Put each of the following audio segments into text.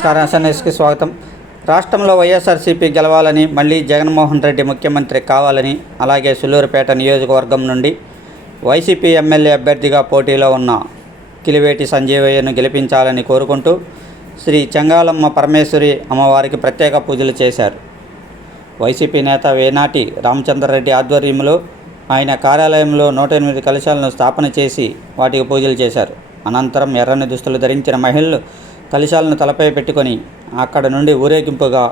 నమస్కారం. ఎస్ఎన్ఎస్కి స్వాగతం. రాష్ట్రంలో వైఎస్ఆర్సీపీ గెలవాలని మళ్ళీ జగన్మోహన్ రెడ్డి ముఖ్యమంత్రి కావాలని అలాగే సుల్లూరుపేట నియోజకవర్గం నుండి వైసీపీ ఎమ్మెల్యే అభ్యర్థిగా పోటీలో ఉన్న కిలివేటి సంజీవయ్యను గెలిపించాలని కోరుకుంటూ శ్రీ చెంగాలమ్మ పరమేశ్వరి అమ్మవారికి ప్రత్యేక పూజలు చేశారు. వైసీపీ నేత వేనాటి రామచంద్రరెడ్డి ఆధ్వర్యంలో ఆయన కార్యాలయంలో నూట ఎనిమిది కలశాలను స్థాపన చేసి వాటికి పూజలు చేశారు. అనంతరం ఎర్రని దుస్తులు ధరించిన మహిళలు కలశాలను తలపై పెట్టుకొని అక్కడ నుండి ఊరేగింపుగా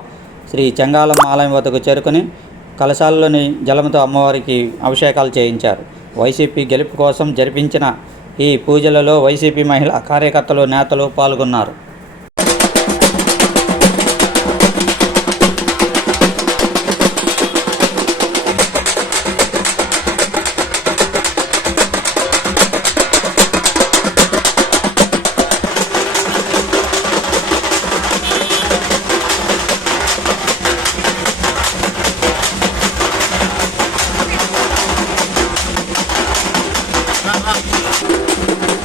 శ్రీ చెంగాలమ్మ ఆలయం వద్దకు చేరుకొని కలశాలలోని జలంతో అమ్మవారికి అభిషేకాలు చేయించారు. వైసీపీ గెలుపు కోసం జరిపించిన ఈ పూజలలో వైసీపీ మహిళా కార్యకర్తలు నేతలు పాల్గొన్నారు. 아, 아.